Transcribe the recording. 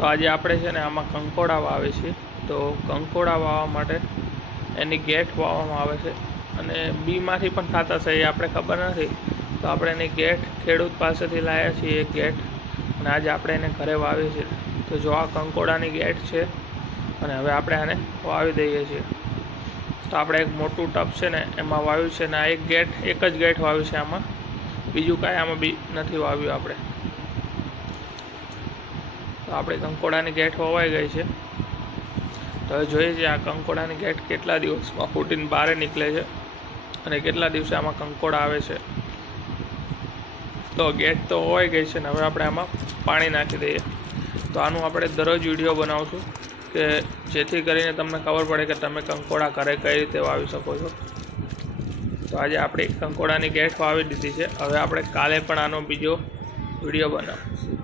તો આજે આપણે છે ને આમાં કંકોડા વાવે છે। તો કંકોડા વાવવા માટે એની ગેઠ વાવવામાં આવે છે અને બીમાંથી પણ થતા છે એ આપણે ખબર નથી। તો આપણે એની ગેઠ ખેડૂત પાસેથી લાવ્યા છીએ એક ગેઠ અને આજે આપણે એને ઘરે વાવી છે। તો જો આ કંકોડાની ગેઠ છે અને હવે આપણે આને વાવી દઈએ છીએ। તો આપણે એક મોટું ટબ છે ને એમાં વાવ્યું છે ને આ એક જ ગેઠ વાવ્યું છે, આમાં બીજું કાંઈ આમાં નથી વાવ્યું આપણે। તો આપણે કંકોડાની ગેઠ વવાઈ ગઈ છે। તો હવે જોઈએ છીએ આ કંકોડાની ગેઠ કેટલા દિવસમાં ફૂટીને બહાર નીકળે છે અને કેટલા દિવસે આમાં કંકોડા આવે છે। તો ગેઠ તો વવાઈ ગઈ છે ને હવે આપણે આમાં પાણી નાખી દઈએ। તો આનું આપણે દરરોજ વિડીયો બનાવશું કે જેથી કરીને તમને ખબર પડે કે તમે કંકોડા ઘરે કઈ રીતે વાવી શકો છો। તો આજે આપણે કંકોડાની ગેઠ વાવી દીધી છે, હવે આપણે કાલે પણ આનો બીજો વિડીયો બનાવીશું।